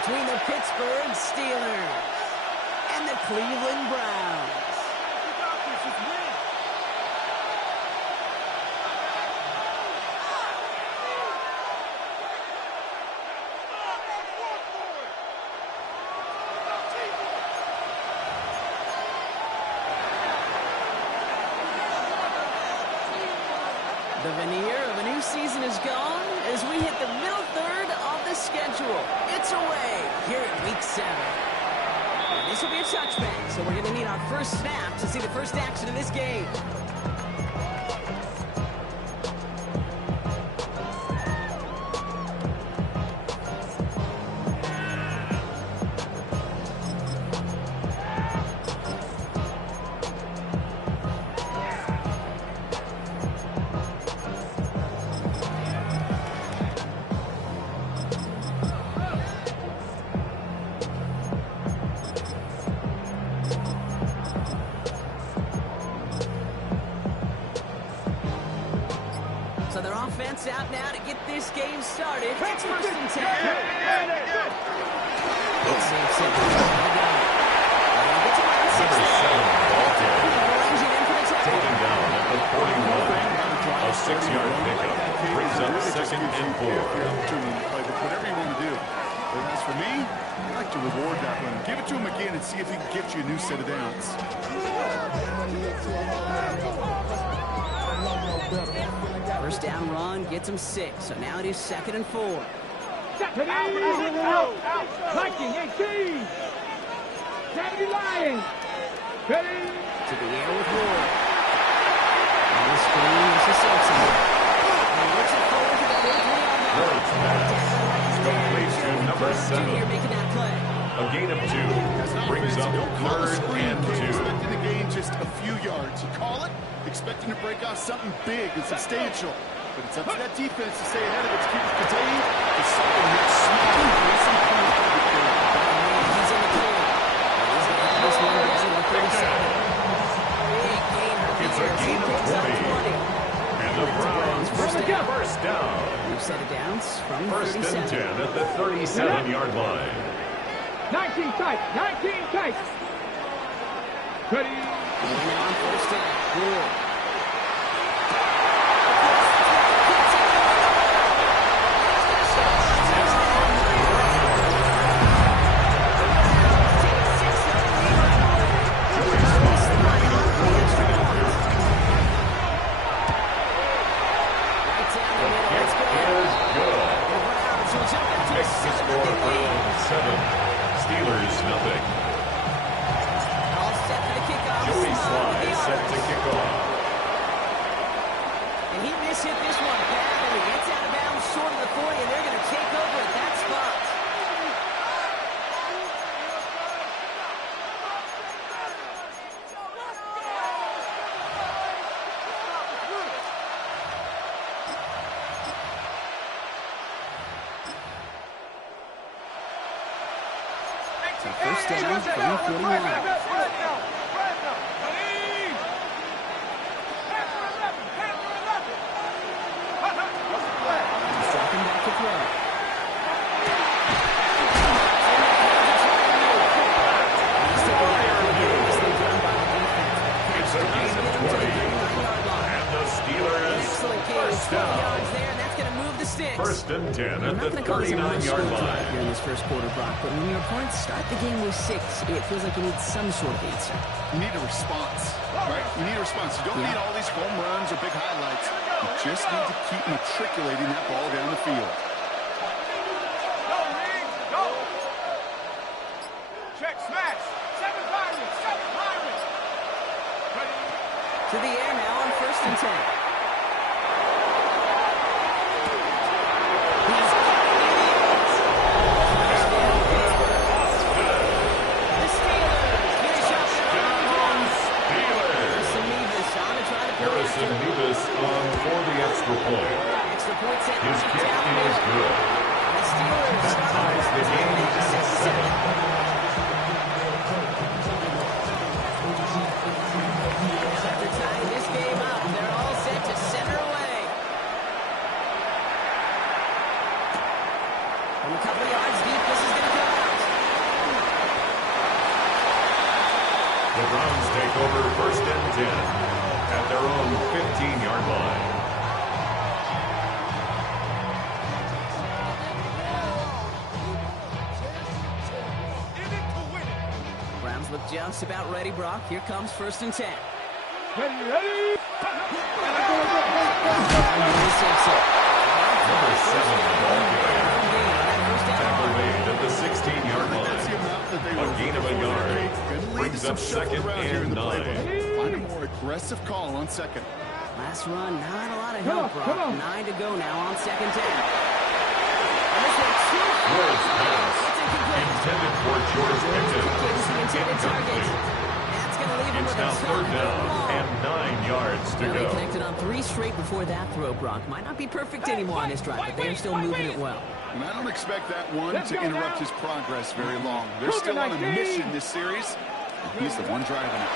between the Pittsburgh Steelers and the Cleveland Browns. The veneer of a new season is gone as we hit the middle third of the schedule. It's away here in Week 7. And this will be a touchback, so we're going to need our first snap to see the first action of this game. So their offense out now to get this game started. It's first and 10. It's safe. Taken down at the 41. A 6-yard pickup brings up 2nd and 4. Whatever you want to do. But as for me, I like to reward that one. Give it to him again and see if he can get you a new set of downs. First down run gets him 6, so now it is 2nd and 4. Out. Viking 18. 70 Lions. Ready. To the air with Ward. On the screen, this is Simpson. And he looks it forward to the 43-yard line. Complete to number 7. Junior making that play. A gain of 2 brings up 3rd and 2. Expecting to gain just a few yards. You call it, expecting to break off something big and substantial. But it's up to that defense to stay ahead of it, to keep it contained, to something that's small and racing point. He's in the clear. He's going to have this one down to the 37. Big gain It's a gain of 20. And the Browns first down. We've set it down from 1st and 10 at the 37-yard line. 19 tight. 19 tight. Ready. And now on first down. Ward. Steelers, nothing. All set for the kickoff. Joey Sly set to kick off. And he mishit this one badly. It's out of bounds short of the 40, and they're going to take over at that spot. First down from 41. Second back to throw. It's a gain of 20. And the Steelers first down. First and 10 at the 39-yard line. Here in this first quarter, Brock, but when your opponents start the game with 6, it feels like you need some sort of answer. You need a response, right? You need a response. You don't need all these home runs or big highlights. You just need to keep matriculating that ball down the field. Go. Check smash. 7 Byron. To the air now on first and 10. Extra point set. His kick is good. The Steelers that ties the game at 7. After tying this game up, they're all set to center away. From a couple of yards deep, this is going to go. Just about ready, Brock. Here comes 1st and 10. Ready. Number 7, ball carrier. Tackle made at the 16-yard line. A gain of a yard. Brings up 2nd and 9. Find a more aggressive call on 2nd. Last run, not a lot of help, Brock. 9 to go now on 2nd down. And this one, Where's pass? it's incomplete. Intended for George Pickens. It's the intended target. That's going to leave him It's with a now 3rd down ball. and 9 yards to They go. connected on 3 straight before that throw, Brock. Might not be perfect anymore on this drive, but they are still moving it well. And I don't expect that one to interrupt his progress very long. They're still on a mission this series. He's the one driving it.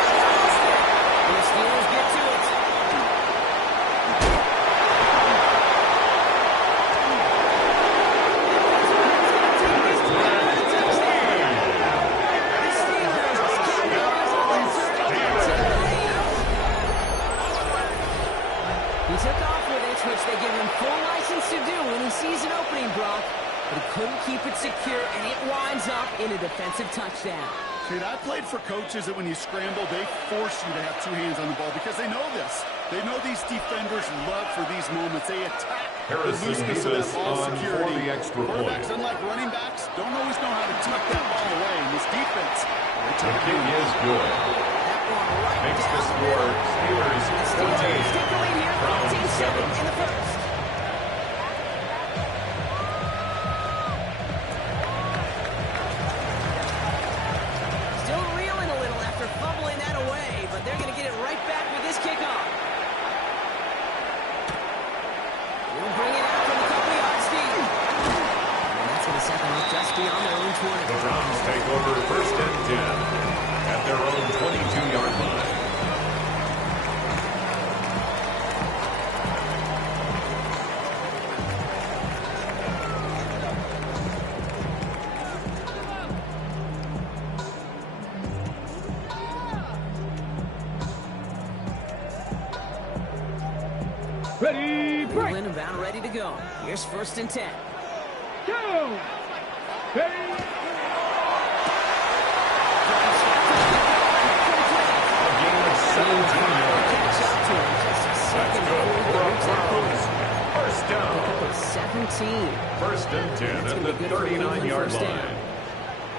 And the Steelers get to it. He took off with it, which they give him full license to do when he sees an opening, Brock. But he couldn't keep it secure, and it winds up in a defensive touchdown. Dude, I played for coaches that when you scramble, they force you to have 2 hands on the ball because they know this. They know these defenders love for these moments. They attack the Harrison looseness of that Davis ball on security. for the extra point. Quarterbacks, unlike running backs, don't always know how to tuck that ball away. In this defense, they The took it kick in. is good. That one right Makes the down score middle. Steelers Steelers 14. take the lead here, Brownz 14-7 7. in the first. Still reeling a little after fumbling that away, but they're going to get it right back with this kickoff. We'll bring it out from a couple yards deep. And that's going to set them up just beyond their own 20. The Browns take over 1st and 10 at their own 22-yard line. Ready, break. Cleveland about ready to go. Here's 1st and 10. Go. Ready. A gain of 17 yards. Catch up to him. Just a That's second good before he for reaches that Brownz. First down. point. 17. 1st and 10 at the 39-yard line.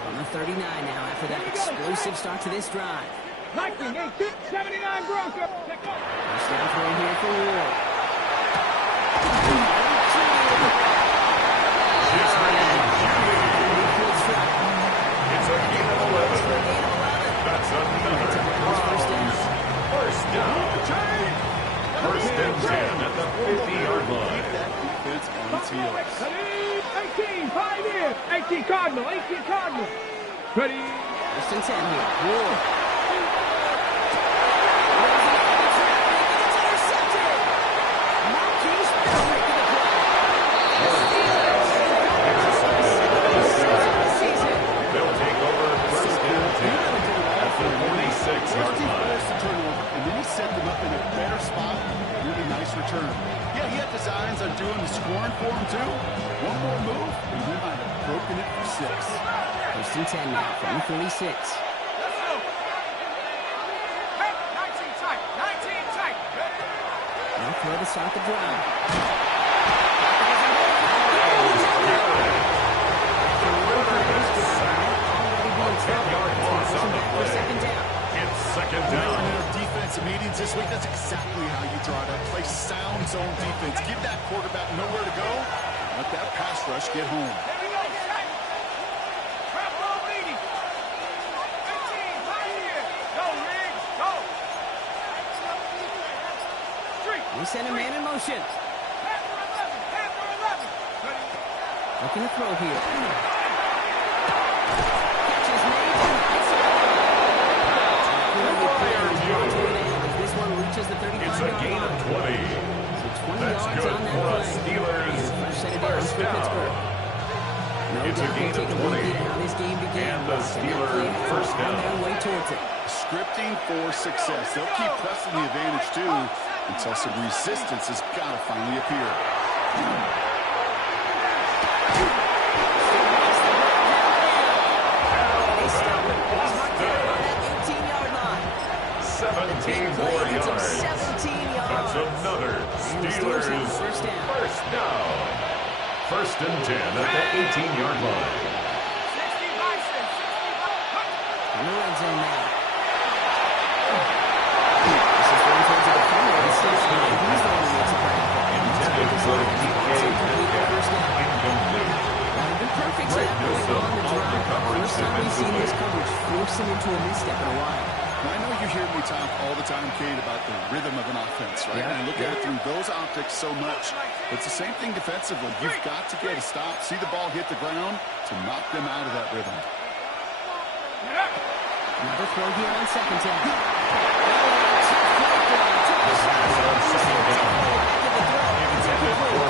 On the 39 now after that explosive start to this drive. 19, 79 Broncos. Take off. First down throw here for Ward. It's a gain of 11. That's another First down. First down. 1st and 10 at the 50-yard line. That defense on its heels. Ready, 18, 5 here. 18 Cardinal, 18 Cardinal. Ready. First and 10 here. Ward. They'll take over 1st and 10 at the 46-yard He line. forced a turnover, and then he set them up in a better spot. Really nice return. Yeah, he had designs on doing the scoring for him, too. One more move, and he might have broken it for 6. First and 10 now from the 46. Let's go. Hey, 19 tight, 19 tight. Now throw to start the drive. Second down. It's 2nd In down. our defensive meetings this week, that's exactly how you draw it up. Play sound zone defense. Give that quarterback nowhere to go. Let that pass rush get home. Here we go, set. Trap ball leading. 18, right here. Go, Riggs, go. Street. We send a man in motion. Panther 11, Panther 11. Ready. Looking to throw here. Catch is made. This one reaches the 35-yard line. It's a gain of 20. So 20 That's yards good on that for a play. Steelers First set of downs first for Pittsburgh. down. No It's a doubt gain they'll of take a 20. lead in how this game began. And the Steelers They're first on down. their way towards it. Scripting for success. They'll keep pressing the advantage, too, until some resistance has got to finally appear. First down. First and 10 at the 18-yard line. 60 Bison, 60 Bison. In the red zone now. This is going towards the defender. He's the one who makes a play. Intended for DK Metcalf. Incomplete. That'll be perfect to that point on the drive. First time we've seen this coverage force him into a misstep in a while. Now, I know you hear me talk all the time, Kate, about the rhythm of an offense, right? Yeah. And look at it through those optics so much. It's the same thing defensively. You've got to get a stop, see the ball hit the ground to knock them out of that rhythm. Another throw here on second down.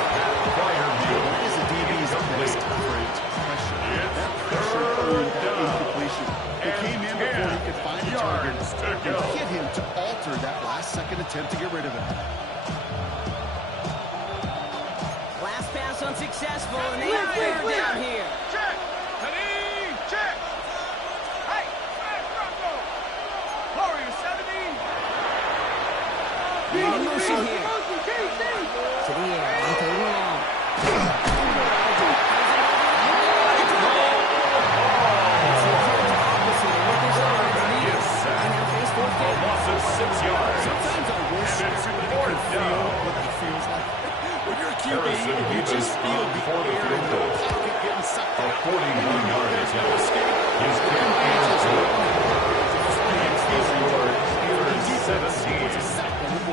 That is a DB's best great pressure. That pressure earned that incompletion. It came in before he could find a target and hit him to alter that last-second attempt to get rid of him. Last pass unsuccessful, and they have third down here. Check. Ready, check. Hey, Bronco. Warrior 17. In motion here. To the air, on third and long. Loss of 6 yards. Sometimes I wish And it's you could fourth feel down. what that feels like. When you're a QB, Harrison you Beavis just feel the for the air field in the goal. pocket getting sucked A up. 41-yard There's no attempt. escape. His kick is good. The score, Steelers 17.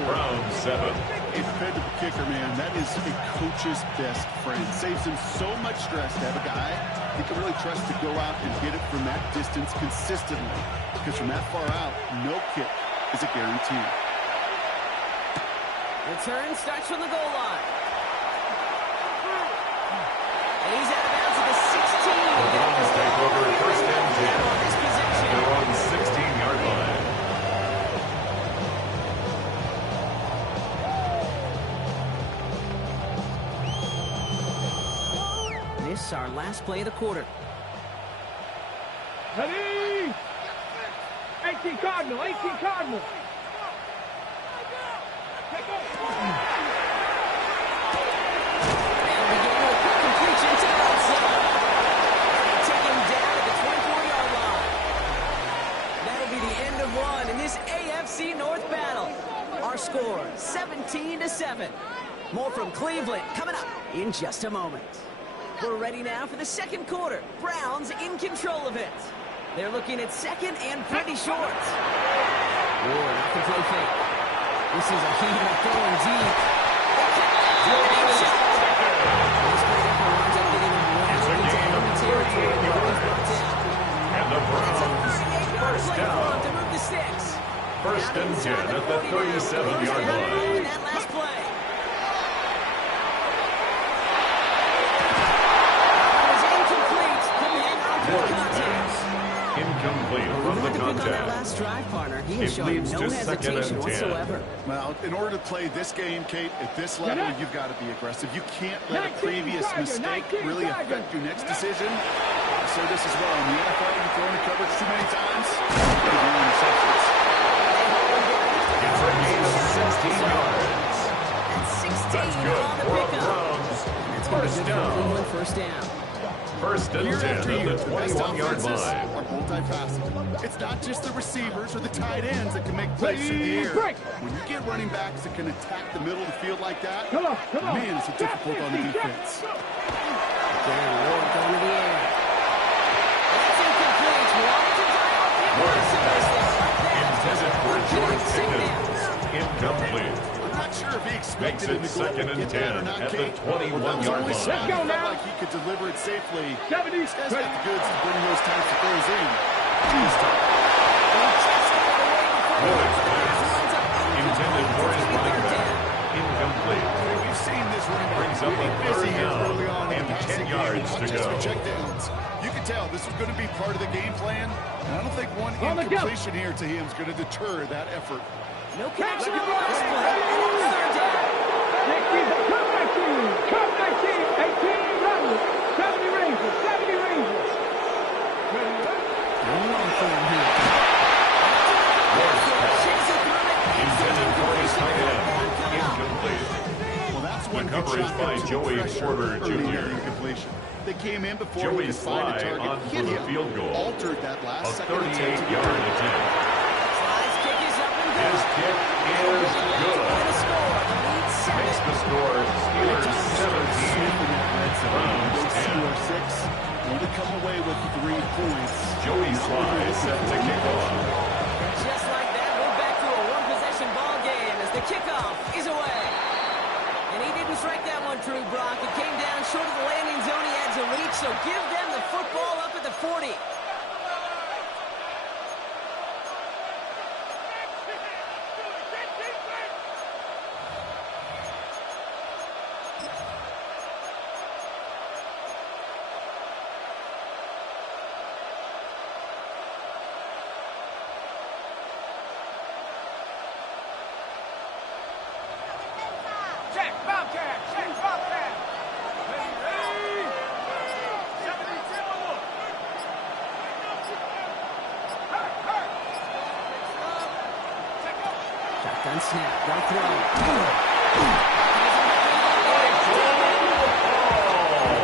Brownz 7. A dependable kicker, man, that is a coach's best friend. Saves him so much stress to have a guy he can really trust to go out and hit it from that distance consistently. Because from that far out, no kick is a guarantee. Return starts from the goal line. And he's out of bounds at the 16. The Browns take over first and 10. On this possession. They're on the 16-yard line. This is our last play of the quarter. Ready. 18 Cardinal, 18 Cardinal. And we get a quick completion to the outside. Take him down at the 24-yard line. That'll be the end of one in this AFC North battle. Our score, 17-7. More from Cleveland coming up in just a moment. We're ready now for the second quarter. Browns in control of it. They're looking at second and pretty short. Ward off the play fake. This is a heater throwing deep. This great effort winds up getting them well into enemy territory. The ball's brought down. And the It's a Browns 38-yard first play for them down. to move the sticks. First and 10 at the 37-yard line. In that last play. Was incomplete. Couldn't hang on to the contact. Incomplete from the On that contact. last drive, partner, he is It showing leads no to second hesitation and 10. whatsoever. Well, in order to play this game, Kate, at this level, you've got to be aggressive. You can't let a previous mistake really affect your next decision. I say this as well. In the NFL, you throw into coverage too many times, you're going to be interceptions. It's a gain of 16 yards. And 16 That's good on the for a pickup. Browns. That's going to be First good for down. Cleveland first down. First and Year 10 after at year, the the best 21-yard offenses line. are multifaceted. It's not just the receivers or the tight ends that can make plays through the air. When you get running backs that can attack the middle of the field like that, man, it's difficult on the defense. Again, Ward going to the air. That's incomplete. Intended for George Pickens. Incomplete. I'm not sure if he Makes expected him it to go second up and and get that or 10 not, at the Kate. 21-yard line. Let's go now. Felt like he could deliver it safely. This guy's got the goods to bring those types of throws in. Intended for his running back. Incomplete. We've seen this running back Brings up really a busy third here down early on in and the 10 passing yards game, to not just go. for check downs. You can tell this was going to be part of the game plan, and I don't think one incompletion here to him is going to deter that effort. No connection on the last play. And it's third down. Come back, 18 runners, 70 Rangers, 70 Rangers. One long for him here. Intended for his tight end. Incomplete. Well, that's when coverage by Joey Porter Jr. They came in before Joey he could find a Sly target, on hit for the him, field goal. altered that A last second attempt. 38-yard attempt. Sly's kick is up and good. His kick is good. The score, the lead 7. Makes the score Steelers 17, Browns 10. 6, only come away with 3 points. Joey Sly is set to kick off. Just like that, we're back to a one-possession ball game as the kickoff is away. And he didn't strike that one true, Brock. It came down short of the landing zone. He had to reach, so give them the football up at the 40. Check, Bobcat! Check, Bobcat! Ready? 72. Hurt! Check up! Shotgun snap, they'll throw.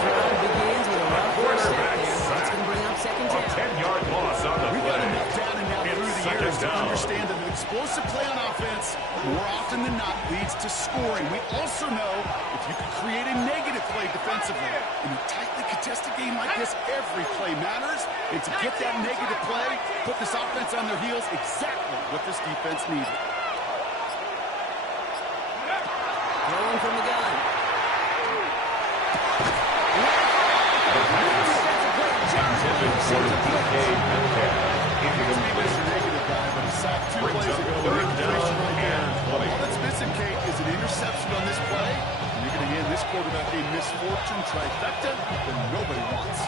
Drive begins with a rough first step there. That's going to bring up second A down. 10-yard loss on the We've got play. enough data now through It's the second years to down. understand that an explosive play on offense more often than not leads to scoring. We also know if you can create a negative play defensively in a tightly contested game like this, every play matters. And to get that negative play, put this offense on their heels, exactly what this defense needed. Throwing from the gun. Intended for DK Metcalf. Incomplete. Negative guy, but he sacked 2 Brings plays up ago. third down and 20. All that's missing, Kate, is an interception on this play. And you're going to hand this quarterback a misfortune trifecta that nobody wants.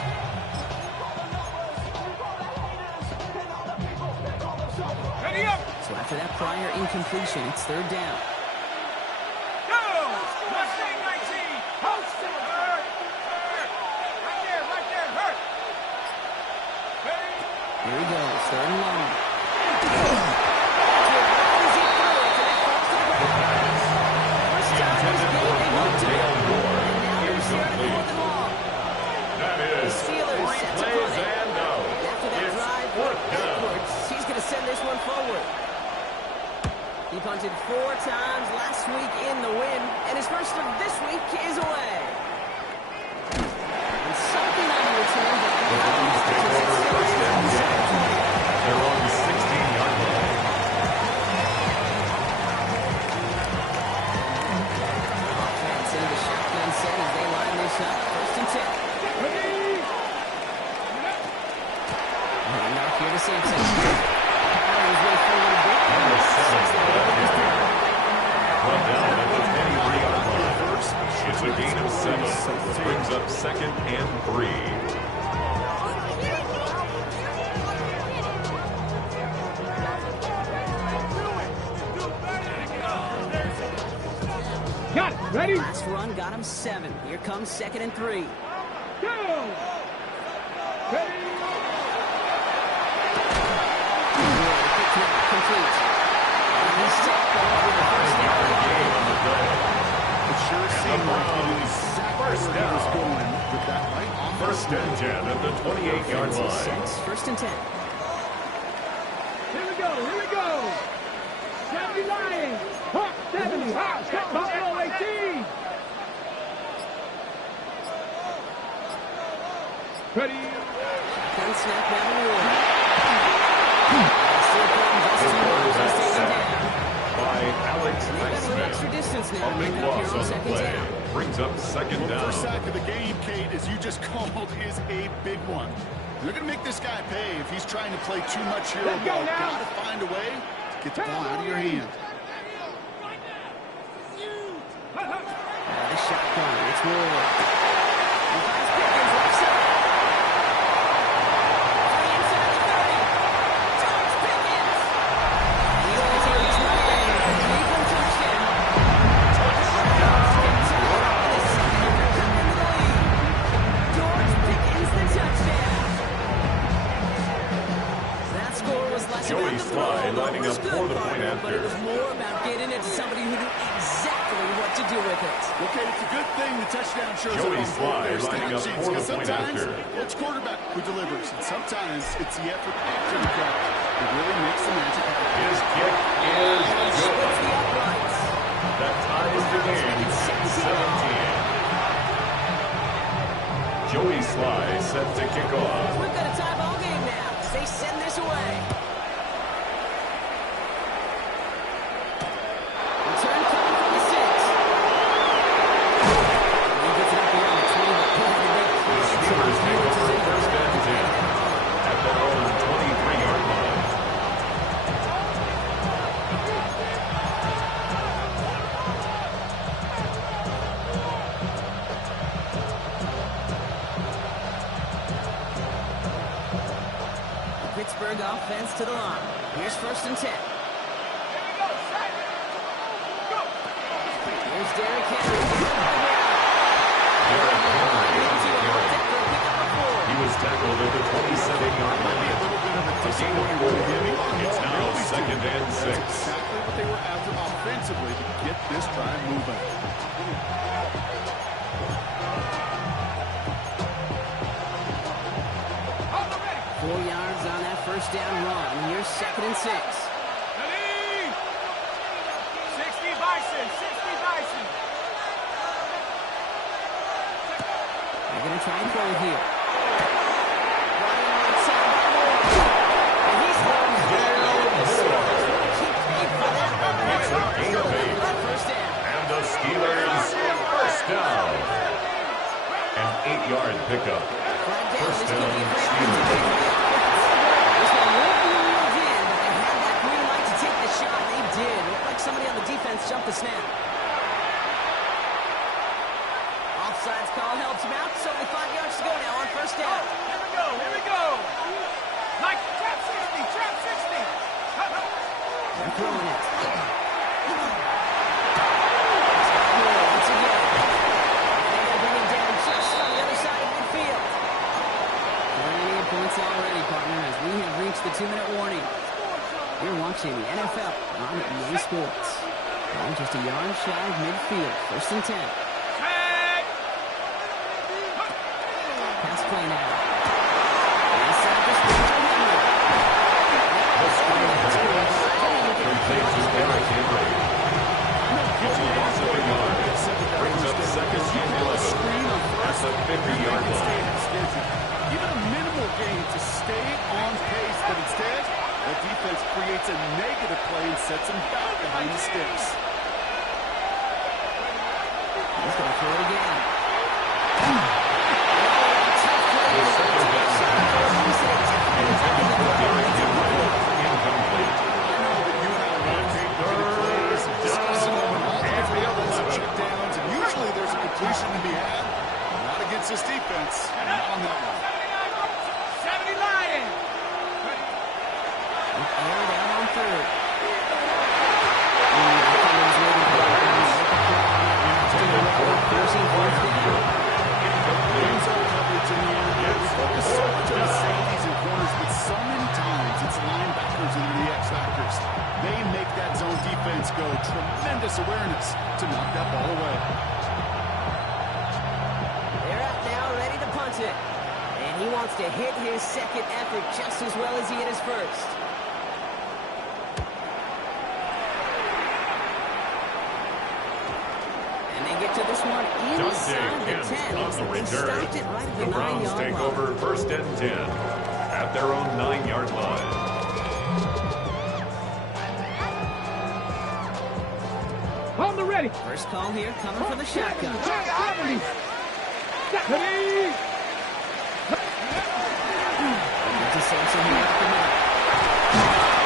Ready up! So after that prior incompletion, it's third down. Go! Mustang 19! Post! Hurt! Right there, hurt! Ready? Here he goes, third and long. Intended for Dale Moore. Incomplete. That is 3 plays and out. After that It's drive, fourth down. backwards, he's going to send this one forward. He punted 4 times last week in the win, and his first of this week is away. And something on the return that The Browns take over first and 10. They're on the 16-yard line. offense into the shotgun set as they line this up. First and 10. And off here to Sampson. Powering his way forward a bit. On the 7th. Brought down at the 23-yard line. It's a gain of 7. Brings up second and 3. Got it! Ready? Last run got him 7. Here comes second and 3. Go! Ready? Complete. And he's set with the first down. Game on the play. It sure seemed like he knew exactly First where he was down. going with that right offense. First and 10 at the 28-yard Offense is line. set. First and 10. Here we go! 70 Lions! Hawk 70! Hawk! Buffalo 18! Ready? Gun snap down the road. Still putting just 2 yards. He's taken down. By Alex They've got a little extra Highsmith. distance now. A big Bring up loss here on the second play. down. Brings up second Well, the first down. sack of the game, Kate, as you just called, is a big one. They're going to make this guy pay if he's trying to play too much hero Let's go ball. now. Got to find a way to get the ball out of your hand. The shotgun. It's Ward. He finds Pickens left side. Inside the 30. George Pickens. He's going to take this one away. Cleveland touchdown. The second into the lead. George Pickens the touchdown. That score was less Joey about the Sly throw, lining it was up good, for the point partner, but it after. was more about getting it to somebody who knew exactly what to do with it. Okay, it's a good thing the touchdown shows Joey up on Sly both their lining stat up sheets, for the because point sometimes after. it's quarterback who delivers, and sometimes it's the effort after the catch. It really makes the magic happen. His kick is Splits good. the uprights. That ties the game at 17. Joey Sly set to kick off. We've got a tie ball game now as they send this away. Return coming from the 6. He gets it up beyond the 20. The Steelers take over first and 10 at their own 23-yard line. Pittsburgh offense to the line. Here's first and 10. Here's Derrick Henry. Derrick Henry on the carry. Pick up a 4. He was tackled at the 27-yard line. A gain of 4. It's now second and 6. Exactly what they were after offensively to get this drive moving. Hold the ready. 4 yards on that first down run. Here's second and 6. Ready. 60 Bison. 60 Bison. They're going to try and throw it here. Running outside by Moore. And he's going down. Keep paid for that run. It's a gain of 8. First down. And the Steelers first down. An 8-yard pickup. First down, Steelers. This one won't be reeled in, but they had that green light to take the shot. They did. Looked like somebody on the defense jumped the snap. Offsides call helps him out. So only 5 yards to go now on first down. Here we go. Here we go. Mike, trap 60. Trap 60. They're throwing it. Once again. They got to bring him down just on the other side of midfield. 38 points already, partner, as we have reached the 2-minute warning. You're watching the NFL on EA Sports. Ball just a yard shy of midfield. First and 10. Tag. Pass play now. Inside the screen to Henry. The screen pass complete to Derrick Henry. It's a loss of a yard. Brings up second and 11 at the 50-yard line. Even a minimal gain to stay on pace, but instead, the defense creates a negative play and sets him back behind the sticks. He's going to throw it again. The second down pass intended for Derrick Henry. Incomplete. Checkdowns, and usually there's a completion to be had. Not against this defense. Not on that one. 70 Lions. Aired out on third. Intended for fourth down. Incomplete. Coverage in the air. We focus so much on the safeties and corners, but so many times it's linebackers and the X-Factors. They make that zone defense go. Tremendous awareness to knock that ball away. They're out now, ready to punt it. And he wants to hit his second effort just as well as he hit his first. And they get to this one inside the 10. On the They return, stopped it right at the the Browns 9-yard take line. over first and 10 at their own 9-yard line. On the ready. First call here coming from the shotgun. Ready. Into Sampson here at the middle.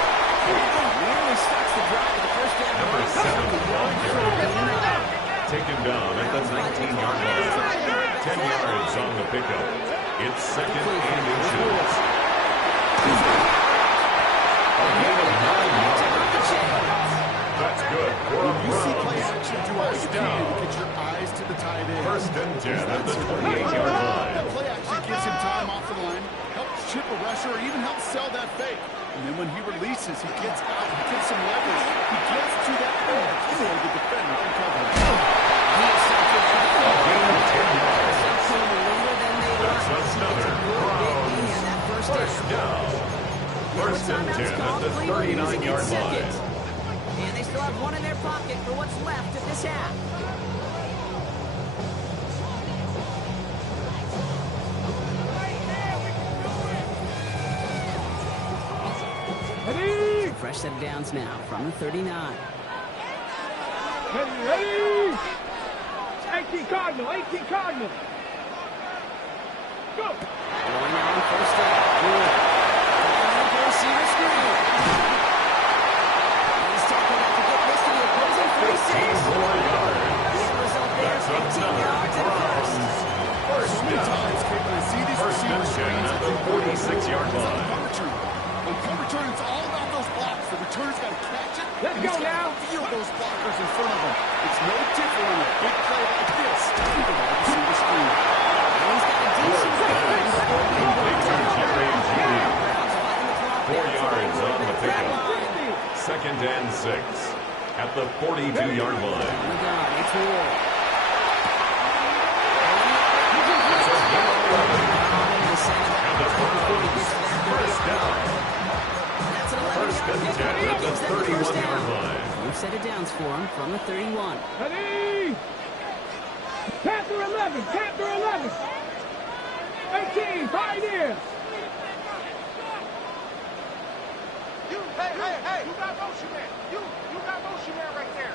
Nearly starts the drive with the first down. Number 7, John Derrick. Taken down at the 19-yard line. 10 yards on the pickup. It's second and inches. A gain of 9 yards. That's good for a You see play Browns. action, do all you First can down. to get your eyes to the tight end. First and 10 at the 28-yard line. That play actually gives him time off the line, helps chip around pressure or even help sell that fake. And then when he releases, he gets out, he gets some leverage. He gets to that edge, so the defender can cover him. He is such a gain of 10 yards. Some later than they That's want. another Big in that first down. First and 10 at the 39-yard line. And they still have one in their pocket for what's left of this half. Fresh set of downs now from the 39. Ready? 18 Cardinal, 18 Cardinal. Go. Going on first down. Receiver screen. He's tackled after getting this to the opposing 46. 4 yards. The end result there is 15 yards and first. First down. First and 10 at the 46-yard line. When cover turn, it's all about those blocks. The returner's got to catch it. Let's go now. Feel those blockers in front of him. It's no different in a big play like this. Even the receiver screen. He's got a decent record. 4 yards on the pickup. Second and 6 at the 42-yard line. It's Ward. And the first down. That's an 11 First and 10 at the 31-yard line. We've set it downs for him from the 31. Ready? Panther 11, Panther 11. 18, Pioneers. Hey, you got motion man. You got motion man right there.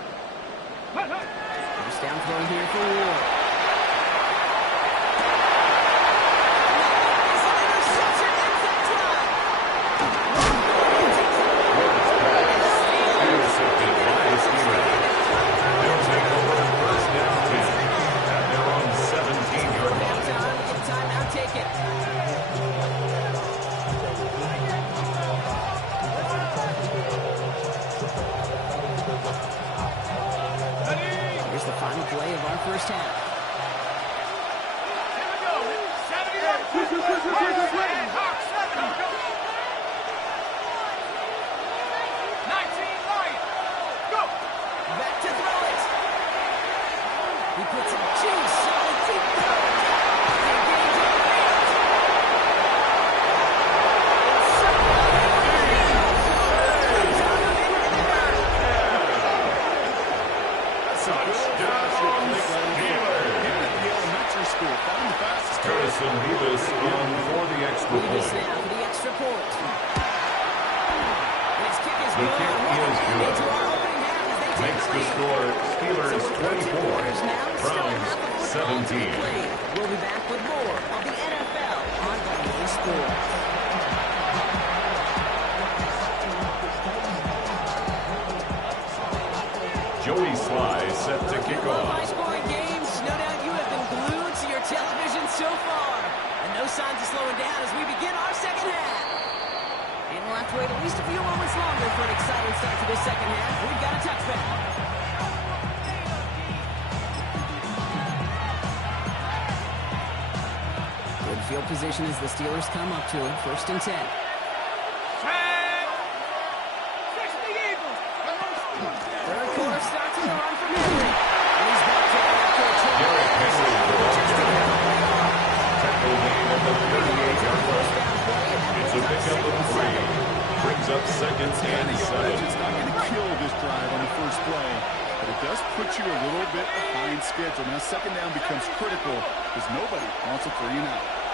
First down throw here for Ward. Intercepted by the Steelers. They'll take over first down 10 at their own 17-yard line. Timeout taken. Here's the final play of our first half. Here we go. 7 yards. Hawk 7. 19 Lion. Go. Back to throw it. He puts some juice on the deep throw. Harrison Davis in for the extra Davis point. now for the extra point. His kick is The good. kick is good. Into our opening half as they take Makes the lead. score Steelers So we're 24, Brownz 17. We'll be back with more of the NFL on EA Sports. Joey Sly set to kick off. High-scoring games. No doubt you have been glued to your television so far. And no signs of slowing down as we begin our second half. And we'll have to wait at least a few moments longer for an exciting start to this second half. We've got a touchback. Good field position as the Steelers come up to it. First and 10. Third quarter starts with a run from Henry. And he's back to after a try. Derrick Henry tackle game at the 38-yard line. It's a pickup of 3. Brings up second and 7. It's not going to kill this drive on the first play, but it does put you a little bit behind schedule. Now second down becomes critical because nobody wants a 3-and-out.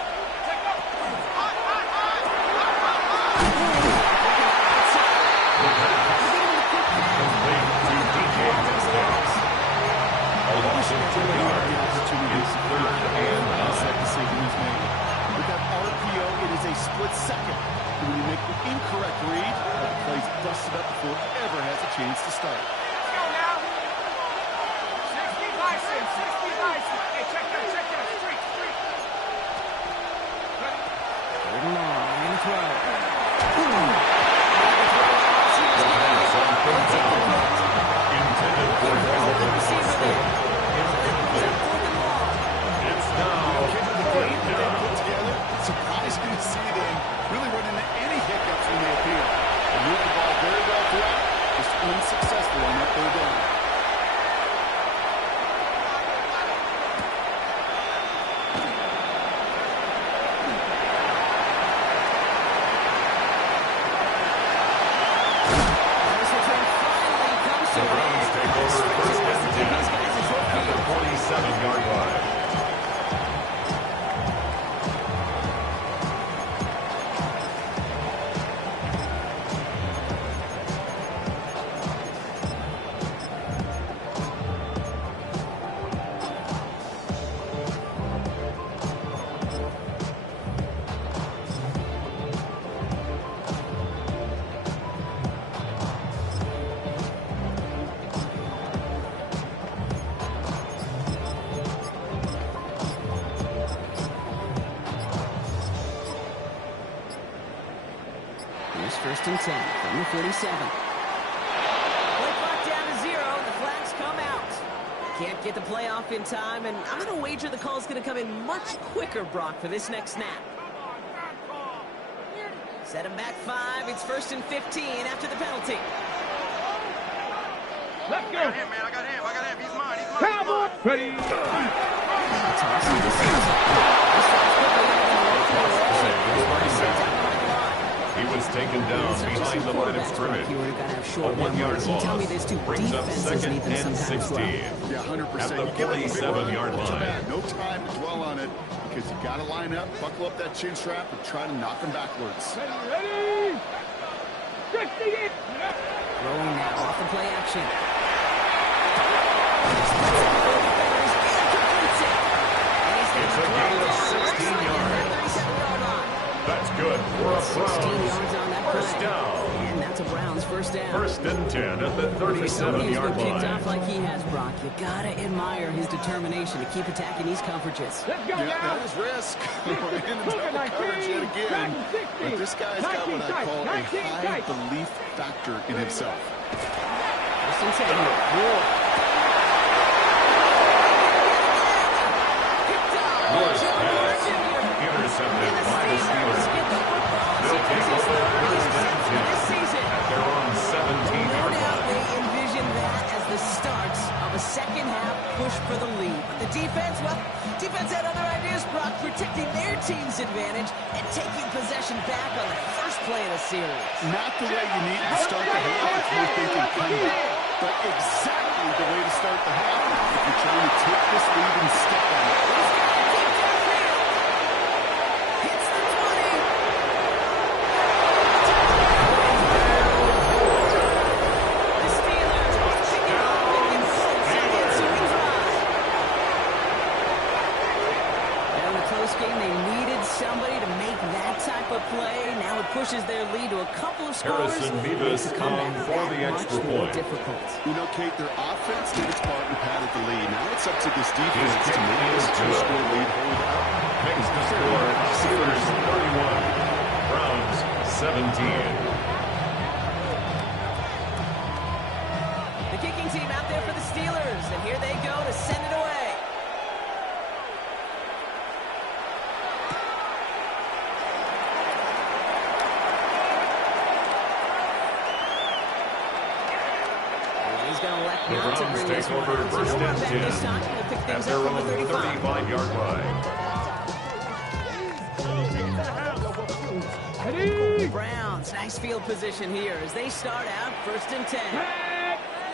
A loss of 2 yards. It's third and 9. That decision is made. With that RPO, it is a split second. And when you make the incorrect read, the play's busted up before it ever has a chance to start. Let's go now. 60 license, 60 license. Hey, check that, street. Third and long. They're going to throw. Intended for Calvin Austin. It's now third down. Surprising to see them really Here's 1st and 10 from the 47. Play clock down to 0. The flags come out. Can't get the play off in time, and I'm going to wager the call's going to come in much quicker, Brock, for this next snap. Set him back 5. It's 1st and 15 after the penalty. Let's go. I got him, man. I got him. He's mine. Cowboy. Ready. He was taken down behind the line of scrimmage. A 1-yard loss brings up 2nd and 16. Yeah, 100%. At the 47-yard line. No time to dwell on it because you got to line up, buckle up that chin strap, and try to knock them backwards. Ready. 60 it. Throwing now off the play action. It's a gain of 16 yards. That's good for a 16 yards Brownz. on that First play. down. And that's a Brownz first down. 1st and 10 at the For somebody who's 37-yard been kicked off line. like he has, Brock, you gotta admire his determination to keep attacking these coverages. Let's go Yeah, now. that is risk. We're in double coverage yet again. But this guy's got what I call a high belief factor in himself. 1st and 10 here. Ward. Moore's pass intercepted by the Steelers. They'll take over 1st and 10 at their own 17-yard line. They envision that as the start of a second-half push for the lead. But the defense, well, defense had other ideas, Brock, protecting their team's advantage and taking possession back on the first play of the series. Not the way you need to start the half if you're thinking comeback, but exactly the way to start the half if you're trying to take this lead and step on it. Hits the 20. The Steelers pick it up and get second ensuing drive. And in the close game, they needed somebody to make that type of play. Now it pushes their lead to a couple of scores. Harrison Makes Beavis the comeback on for the that extra much more point. difficult. You know, Kate, their offense did its part and padded the lead. Now it's up to this defense His to kick make this is good. two-score lead hold up. Makes the score Steelers 31, Browns 17. The kicking team out there for the Steelers, and here they go to send it away. And he's going to elect The not to Browns bring take this one over out. So 1st no and run back this 10 time. They'll pick at things their up from own the 35. 35-yard line. Ready. Browns, nice field position here as they start out 1st and 10.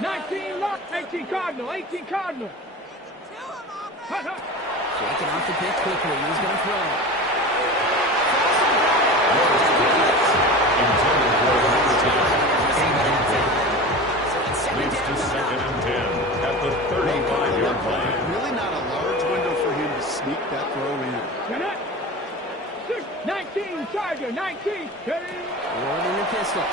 19 lock. 18 Cardinal. 18 Cardinal. Shaking off the pitch quickly. He's going to throw. Intended for number 10. So it's Leads to second 2nd down. and 10 at the 35-yard line. Really not a large window for him to sneak that throw in. 19 Charger. 19. Ready. Ward in the pistol.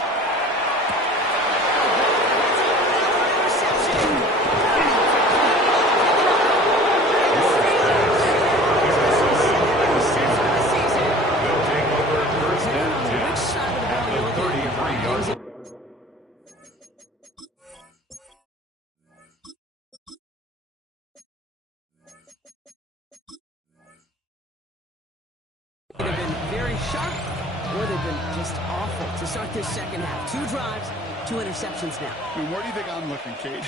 They'll take over 1st and 10 Which side of the ball at you the look at? 33-yard line. They've been very sharp, or they've been just awful to start this second half. 2 drives, 2 interceptions now. I mean, where do you think I'm looking, Kate?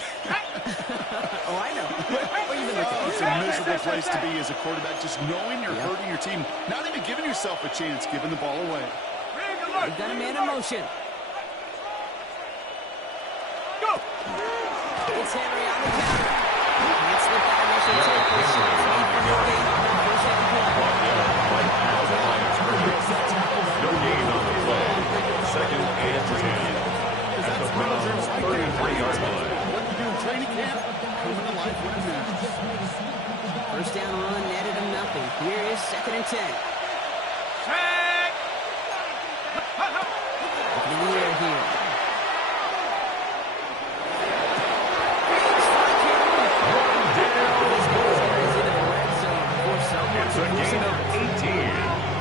Oh, I know. Where you been looking? It's a miserable place to be as a quarterback, just knowing you're hurting your team, not even giving yourself a chance, giving the ball away. They've got a man in motion. Go. It's Henry on the counter. Can't slip that initial tackle. Shots made for no gain on that first down play. Right at the line of scrimmage. No gain on the play. 2nd and 10 at the Browns 33-yard line. What you do in training camp, coming to life when it matters. First down run netted him nothing. Here is 2nd and 10. Tag. Looking in the air here. It's a gain of 18.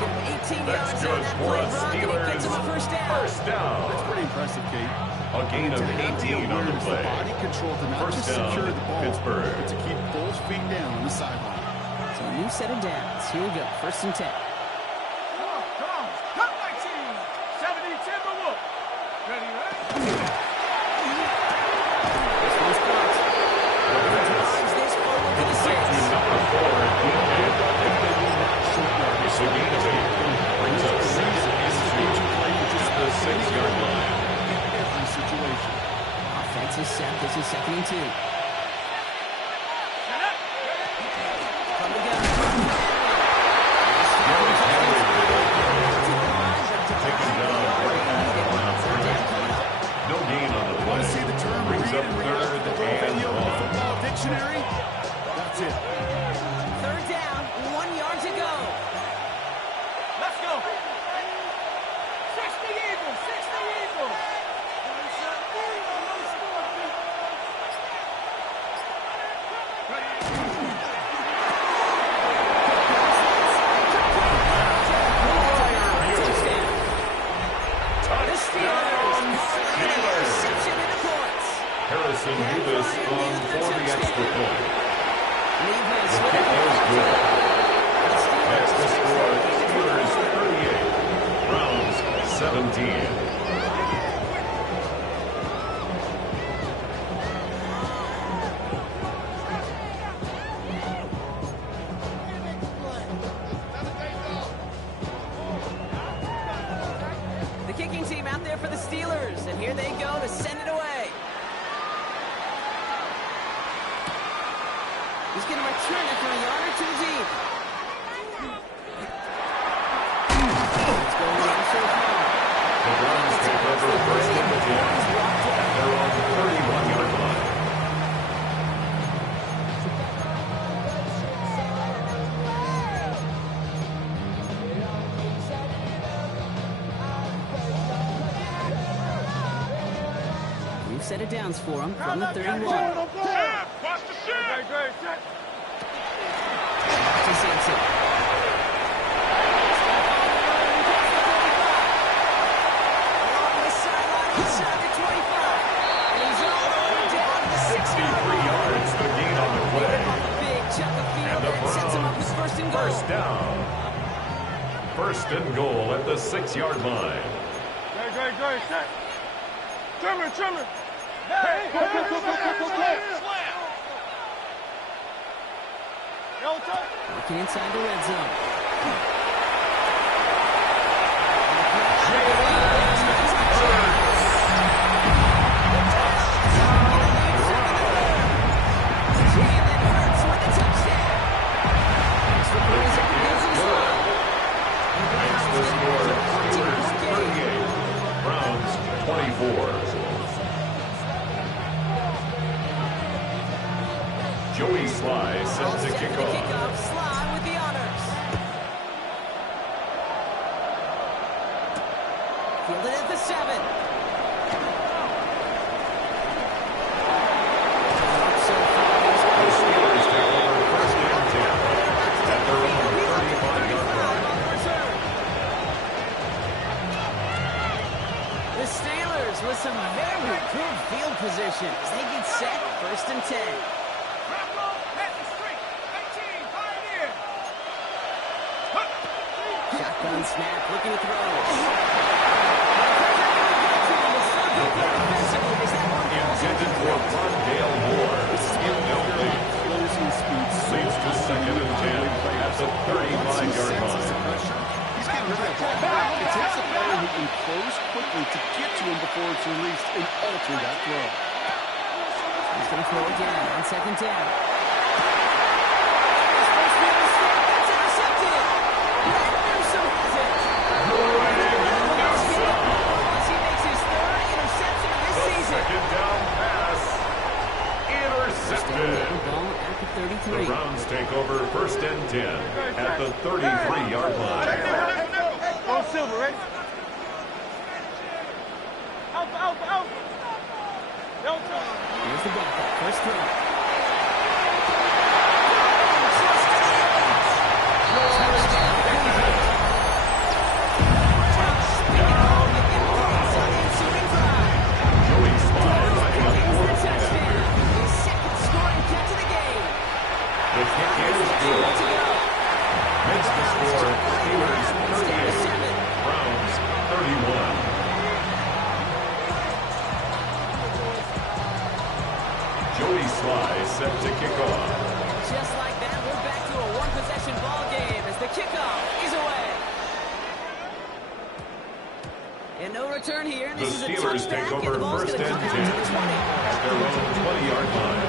Give him 18 That's yards good on that for play, a Brock, and it gets him a first down. First down. That's pretty impressive, Kate. A gain of To have the 18 on the awareness, play. body control to not First just down, secure the ball, Pittsburgh. but to keep both feet down on the sideline. So a new set of downs. Here we go. First and 10. Come on, come on. Cut my team. 70 Timberwolves. Ready, right? This one's caught. Drives this forward to the 6. Number 4 at defense. It's a gain of 8. Brings up second and 2 at the 6-yard line. Every situation. Offense is set. This is second and 2. Set up. From the gun. Taken down right at around 3. No gain on the Want to see play. the term Brings read up and react third the ball and video in the 1. football dictionary? That's it. Third down. 1 yard to go. Let's go. 60 Eagles. 60 Eagles. The Steelers calling an interception into points. Harrison Davis on for the extra point. Levis The with kick a is good. The Steelers That's the score. Steelers take 38. Browns 17. The kicking team out there for the Steelers, and here they go to send it away. He's going to return it for a yard or two deep. It's going in so far. The Browns take over first and 10 at their own 31-yard line. New set of downs for him from the 31. Great, set. To Simpson. Along the sideline inside the 25. And he's all the way down to the 6-yard 63 line. yards to gain on the play. A big chunk of field And the that sets him up with Browns, first and goal. first down. First and goal at the 6-yard line. Great, set. Trimmer. Hey, slam. Delta. Working inside the red zone. Jalen Hurts with the touchdown. Extra points up against the slot. That's the score. Steelers 38. Browns 24. Joey Sly set to Set kick for the off. kickoff. Sly with the honors. Fielded at the 7. The Steelers take over first and 10 at their own 35-yard line. The Steelers with some very good field position as they get set first and 10. Rambo, at the street. 18, Pioneer. Shotgun snap, looking to throw. Intended for Rondale Moore. Incomplete. Closing speed. Leads to second and 10 at the 35-yard line. He's getting rid of that ball. It takes a player who can close quickly to get to him before it's released and alter that throw. He's going to throw again on second down. His first field mistake, that's intercepted. Greg Newsome has it. As he makes his third interception of this season. Second down pass. Intercepted. Ball at the 33. The Browns take over first and 10 at the 33-yard line. Go Silver, right? Out. Delta. Here's the backup. First throw. Touchdown, Cleveland. slide set to kick off. Just like that, we're back to a one-possession ball game as the kickoff is away. And no return here. The This is a Steelers take touchback, and the over ball's first going to and come 10 out to the 20. at their own 20-yard line.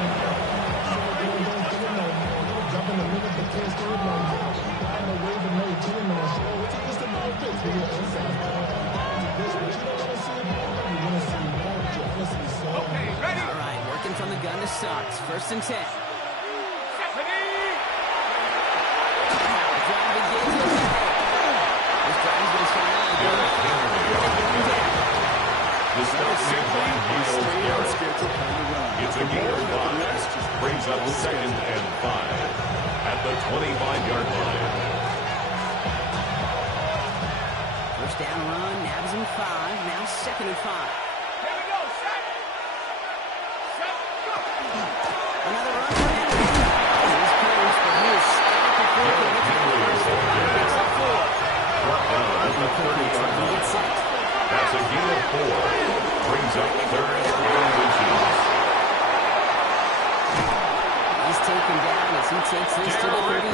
Okay, ready? All right, working from the gun to start. First and 10. Ready? The drive begins with a play. This drive is going to start out. Derrick Henry. The stop made by Miles Garrett. It's a gain of 5. Brings up second and 5 at the 25-yard line. First down run, nabs him 5. Now second and 5. Here we go. Set. Set. Go. Another run for Henry. He's close, but he is static before he gets to the first down. Picks up 4. Brought down at the 30-yard He line. gets set. That's a gain of 4. Brings up third down inches. He's taken down as he takes this to the 38.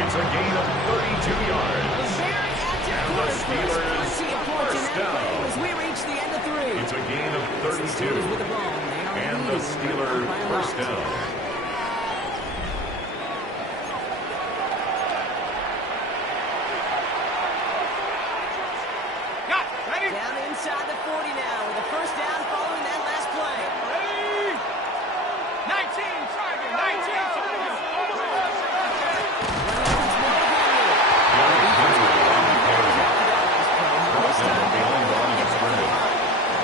It's a gain of 32 yards. Very active And the quarter. Steelers Plenty of points in first that down. game as we reach the end of 3. It's a gain of Steelers with 32. the ball. They are And the leading Steelers by a first lot. down. Got it. Ready? Down inside the 40 now with a first down following that last play. Ready? 19. Try again. 19. Try again.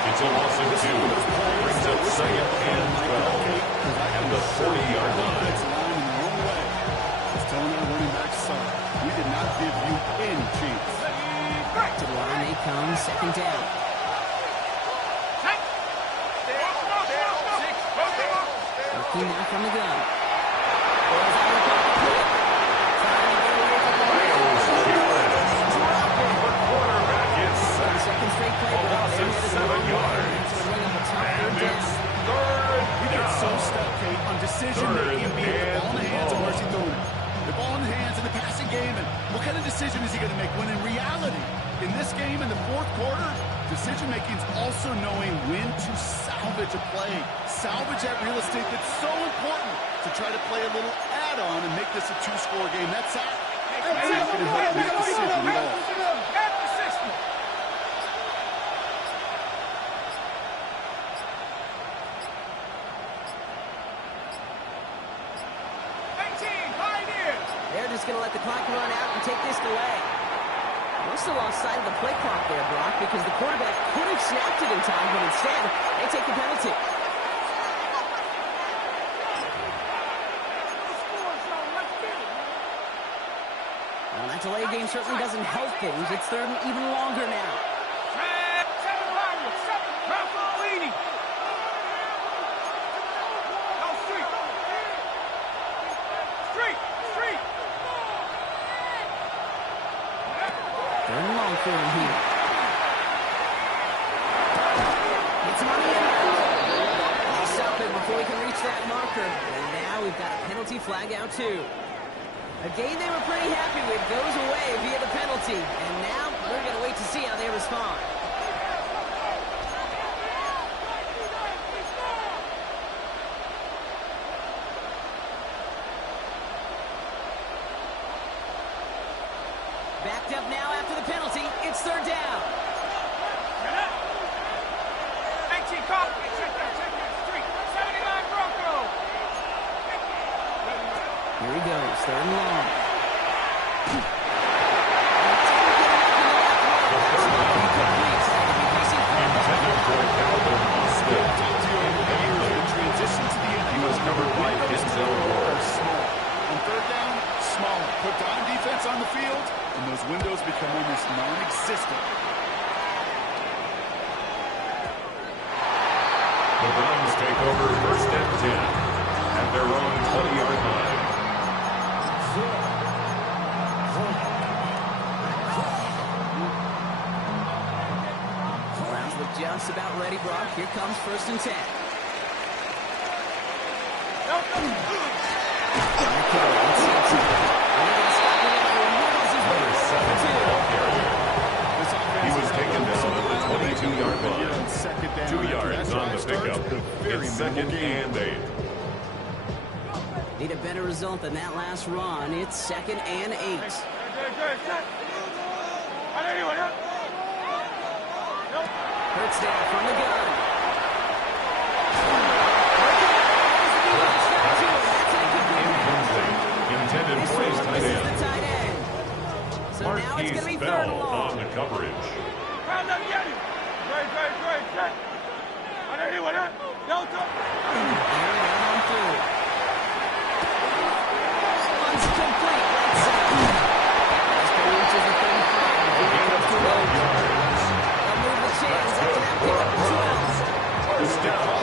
It's a loss of 2. Brings up second and 12 at the 40-yard line. It's telling our running back, son, we did not give you any chance. To the line they come, second down. Set. Working now from the gun. Ball's out of the pocket. Trying to get away from the Quarterback is sacked. second straight play. A loss of 7 yards. It's going to bring up a tough And third it's down. third We got so down. stuck, Kate, on decision-making, being the ball in the hands of where's he throwing it. The ball in the hands in the passing game, and what kind of decision is he going to make? When in reality, in this game, in the fourth quarter, decision-making is also knowing when to salvage a play. Salvage that real estate that's so important to try to play a little add-on and make this a 2-score game. That's not going to help you make a decision at all. At the 60. They're just going to let the clock run out and take this delay. Must have lost sight of the play clock there, Brock, because the quarterback could have snapped it in time, but instead, they take the penalty. Well, that delay game certainly doesn't help things. It's third and even longer now. Third and long for him here. It's on the end. They stop it before he can reach that marker. And now we've got a penalty flag out too. A game they were pretty happy with goes away via the penalty. And now we're going to wait to see how they respond. Backed up now after the penalty. It's third down. Here he goes, third and long. Intended for Calvin Austin. He was covered by Denzel Ward. On third down, smaller. Put dime defense on the field, and those windows become almost non-existent. The Browns take over first and 10 at their own 20-yard line. Browns look just about ready, Brock. Here comes first and 10. Number 7 ball carrier. He was taken down at the 22-yard line. 2 yards on the pickup. It's second and 8. Need a better result than that last run. It's second and 8. Hurts down from the gun. Intended for his tight This is end. the tight end. So now it's going to be third and long. On the coverage. One's complete. Let's see. This reaches the 35. Gain of 12 yards. They'll move the chains. They can now pick up the 12. First down.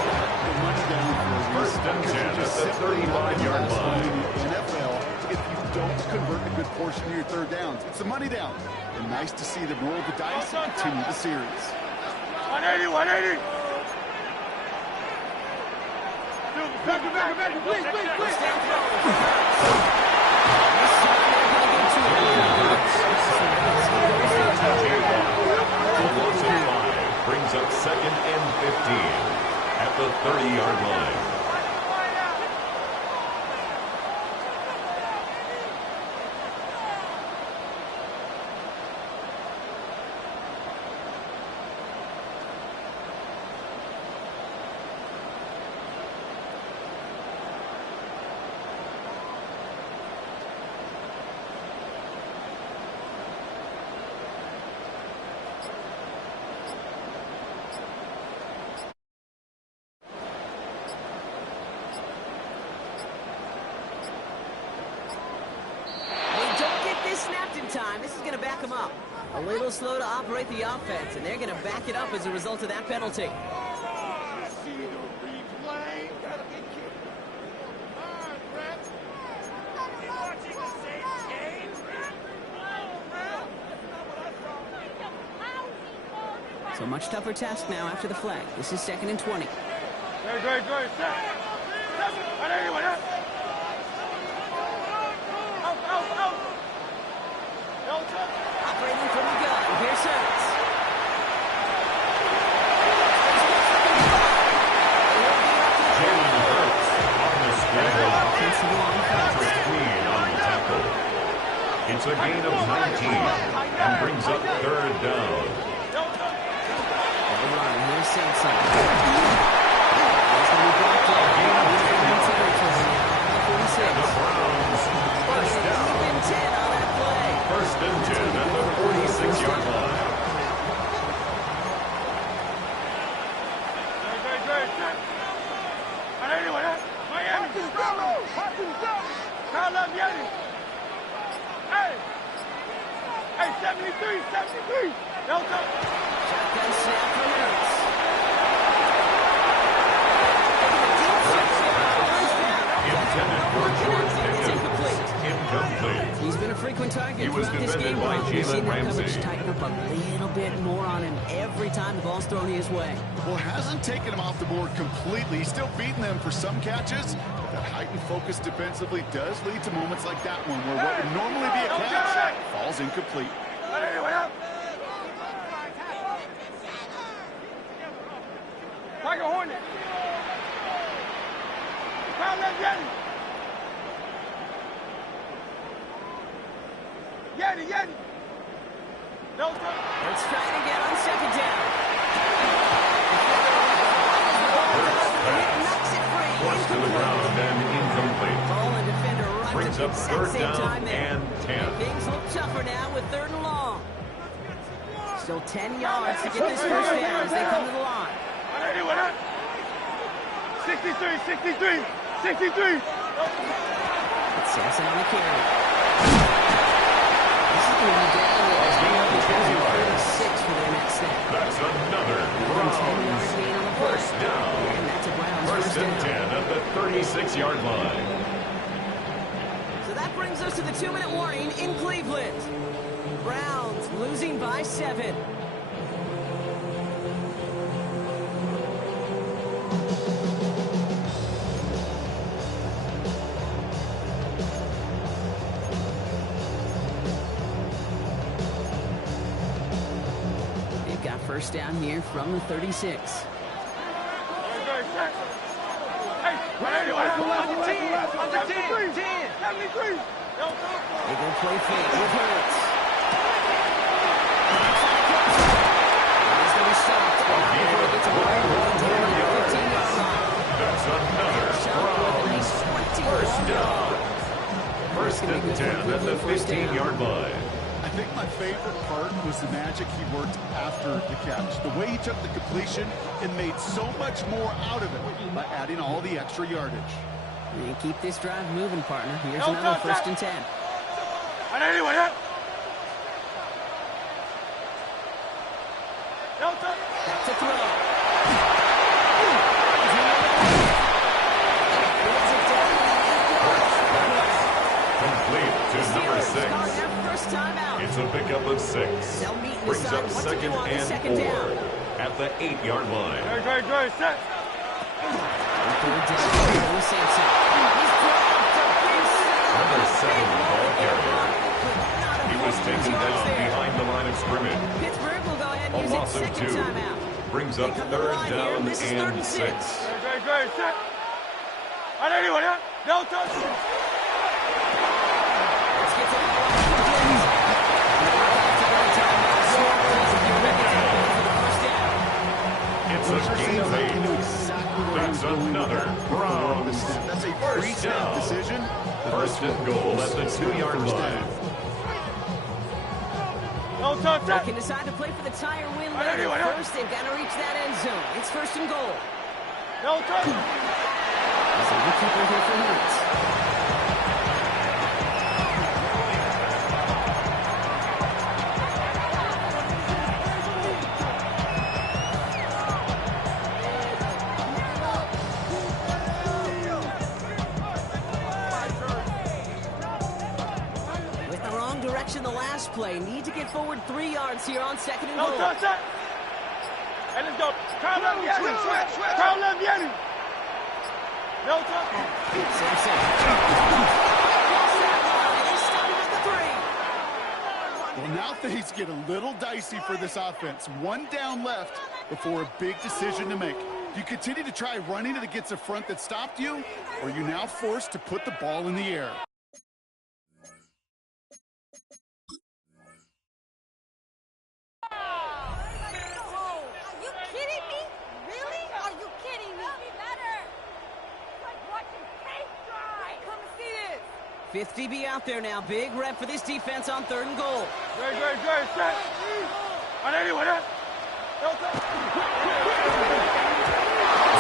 First and 10 at the 35-yard line. NFL, if you don't convert a good portion of your third downs, it's a money down. And nice to see them roll the dice and continue the series. 180. Please. Brings up second and 15 at the 30-yard line. Snapped in time. This is going to back them up. A little slow to operate the offense, and they're going to back it up as a result of that penalty. So much tougher task now after the flag. This is second and 20. Operating from the gun. Here's service. Jalen Hurts on the scramble. Patrick Queen on the tackle. It's a gain of 19 and brings up third down. The run. Here's Simpson. He's going to be blocked out. The Browns first down. Even 10 on that play. First and 10 at the 46-yard line. Hey, 73. Shotgun snap for Hurts. Intended for George It's Pickens. incomplete. Incomplete. He's been a frequent target He was throughout this defended game. by We've Jalen seen that Ramsey. coverage tighten up a little bit more on him every time the ball's thrown his way. Well, hasn't taken him off the board completely. He's still beating them for some catches. But that heightened focus defensively does lead to moments like that one where what would normally be a catch falls incomplete. Tiger Hornet. Crown left Yeti. No time. Let's try it again on second down. Knocks it free. Forced to the ground and incomplete. Ball and defender right Brings at the up exact third same down time there. and 10. Things look tougher now with third and long. Still 10 yards to get this first down as they come to the line. 63. It's Simpson on the carry. This is going to be down to 36 for their next snap. That's another 10-yard Brownz gain on the first down. And that's a Brownz First and down. 10 at the 36-yard line. So that brings us to the 2-minute warning in Cleveland. Browns losing by 7. first down here from the 36. They go play fake with Hurts. He's going to be stopped before he gets a ball rolling down the 15-yard line. That's another Brownz first down. First and 10 at the 15-yard line. I think my favorite part was the magic he worked after the catch. The way he took the completion and made so much more out of it by adding all the extra yardage. And keep this drive moving, partner. Here's another first and 10. Back to throw. Complete to number 6. First time out. It's a pickup of 6. They'll meet and Brings decide up what to do second on the and second 4 down. at the 8-yard line. Third down, Samson. He's dropped a big sack. Number 7 ball carrier. Not a He was full taken yards down there. behind the line of scrimmage. Pittsburgh will go ahead A and use loss its of second 2. timeout. Brings They up come to the third line here. down This is third and and 6. six. Let's get to the line. It's a game fake. That's another Brownz That's a first pre-snap down. decision. First and goal at the 2-yard line. They can decide to play for the tie or win later. First, they've got to reach that end zone. It's first and goal. There's a wicketkeeper here for Hurts. With the wrong direction the last play. Need to get forward 3 yards here on second and goal. Samson. Well, now things get a little dicey for this offense. One down left before a big decision to make. Do you continue to try running it against a front that stopped you, or are you now forced to put the ball in the air? Are you kidding me? Really? Are you kidding me? Better. Like watching paint dry. Come see this. 5th DB out there now. Big rep for this defense on third and goal. It's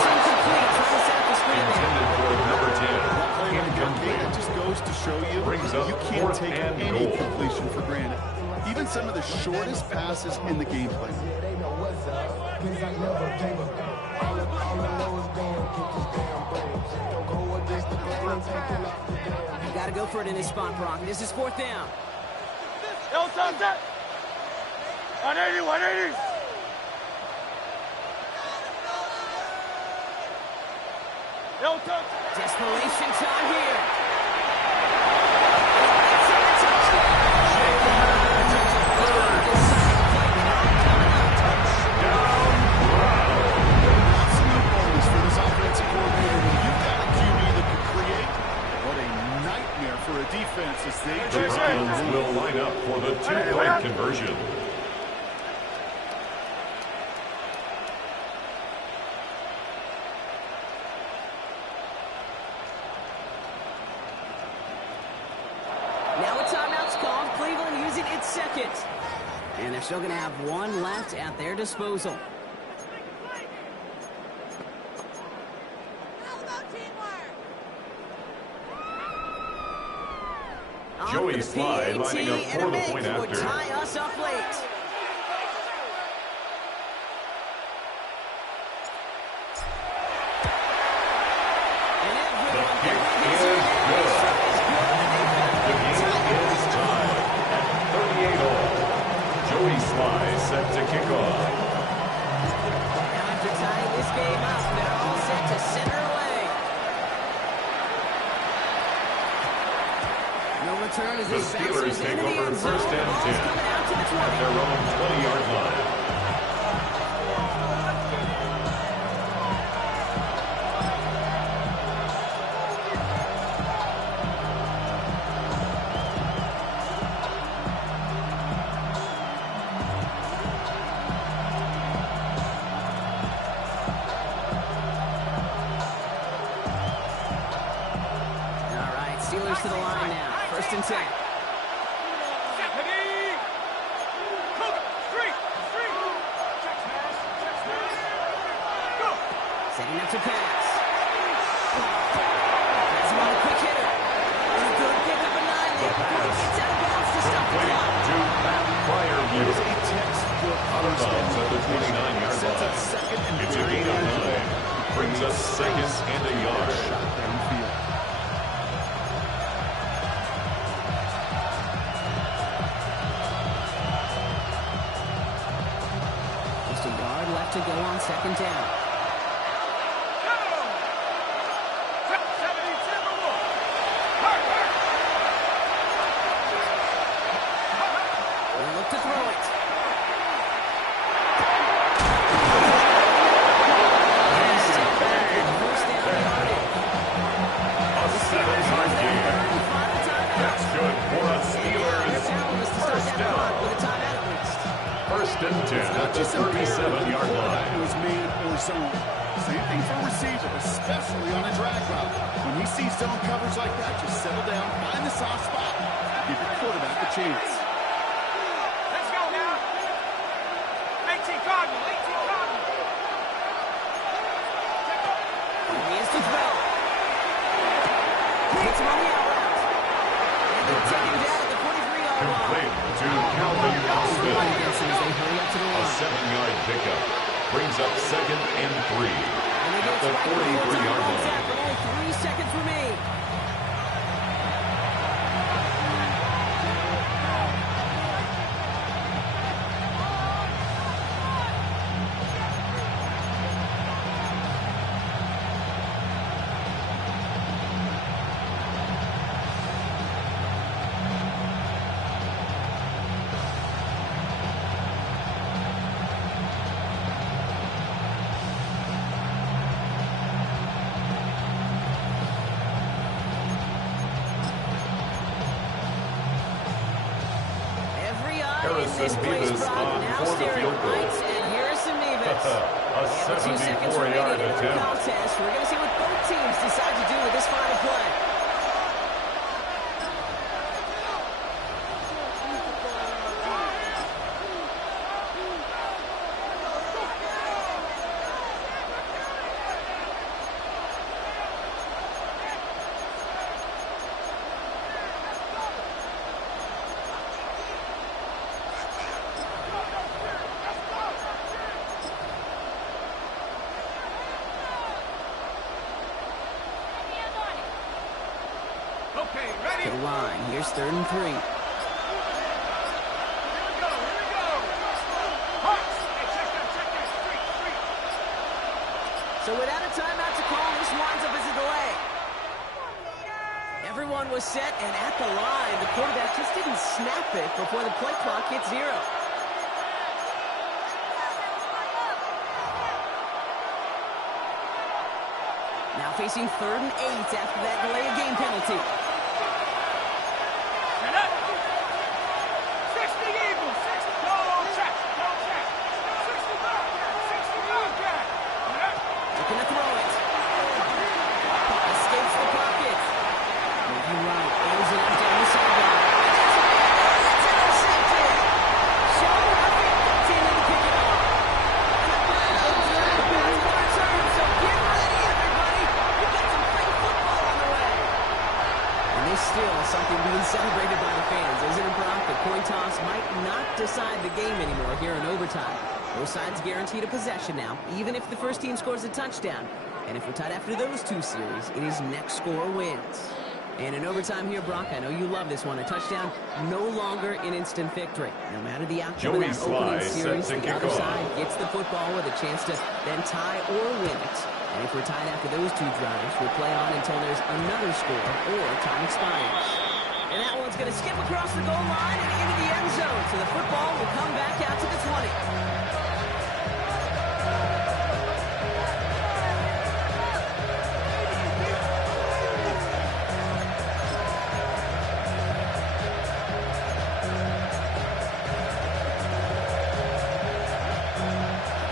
incomplete. Trying to set up the screen there. Intended for number 10. That Incomplete. just goes to show you Brings up you can't fourth take and any goal. completion for granted. Even some of the shortest passes in the game plan. You got to go for it in this spot, Brock. This is 4th down. Desperation time here. Absolute bonus for this offensive coordinator. When you've got a QB that can create, what a nightmare for a defense as they The just Brownz will line up for the 2-point conversion. Now a timeout's called. Cleveland using its second. And they're still going to have one left at their disposal. How about teamwork? On Joey for the Sly PAT lining up and for a the make point would after. tie us up late. And The everyone kick can is read good. it. The game is tied at 38 all. Joey Sly set to kick off. Now after tying this game up, they're all set to center away. No return as The this bounces Steelers take into the over end zone. first and Ball's 10 coming out to the 20. at their own 20-yard line. and 10. Setting up to pass. That's him on a quick hitter. And a good pickup of 9 there before he gets out of bounds to stop the clock. To Pat Pryor. It was a textbook out of bounds at the 29-yard line. It's a gain of 9. Brings us second and a yard. Shot downfield. Just a yard left to go on second down. They look to throw it. A 7-yard gain. That's good for a Steelers. First down. First and 10 at the 37-yard line. It was man or zone. Same thing for a receiver, especially on a drag route. When he sees zone coverage like that, just settle down, find the soft spot, give your quarterback a chance. Let's go now. 18 Cardinal, 18 Cardinal. He is to throw. Hits him on the out route. And they'll take him down at the 43-yard line. Complete to Calvin Austin. As they hurry up to the A line. 7-yard pickup. Brings up second and 3 at the 43-yard line. Only 3 seconds remain. Harrison Mevis on for the field goal. And Harrison Mevis. A 74-yard attempt. Contest. We're going to see what both teams decide to do with this final play. Okay, ready? The line. Here's 3rd and 3. Here we go, here we go. Hawks. Hey, check that, street. So without a timeout to call, this winds up as a delay. Everyone was set, and at the line, the quarterback just didn't snap it before the play clock hit 0. Now facing 3rd and 8 after that delay of game penalty. Set up. 60 Eagles. 60. Go check. 60 back. 60 back. Looking to throw it. Escapes the pocket. Moving right. Airs it out down the sideline. It's intercepted. Sean Murphy team in to pick it off. So get ready, everybody. We've got some great football on the way. And there's still something being celebrated by the fans, isn't it, Brock? The coin toss might not decide the game anymore here in overtime. Both sides guaranteed a possession now, even if the first team scores a touchdown. And if we're tied after those two series, it is next score wins. And in overtime here, Brock, I know you love this one. A touchdown, no longer an instant victory. No matter the outcome of that opening series, the other side gets the football with a chance to then tie or win it. And if we're tied after those two drives, we'll play on until there's another score or time expires. And that one's going to skip across the goal line and into the end zone. So the football will come back out to the 20.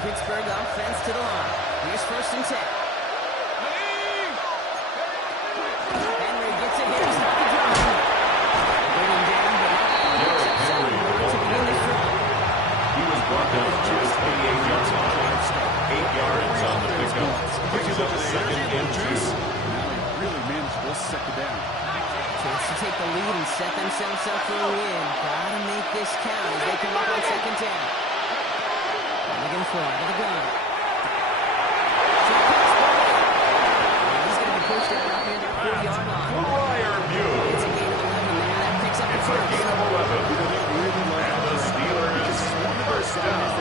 Pittsburgh offense to the line. Here's 1st and 10. Henry gets it here. He's not the drive. brought down to his 38-yard line. 8 yards on the pickup. Brings up second and 2. Now he really manageable second down. Chance to take the lead and set themselves up for a win. Gotta make this count as they come up on second down. And they're going to throw out of the gun. He's going to be pushed out near their 40-yard line. It's a gain of 11 there. That picks up the It's a first. gain of 11. And the Steelers first down.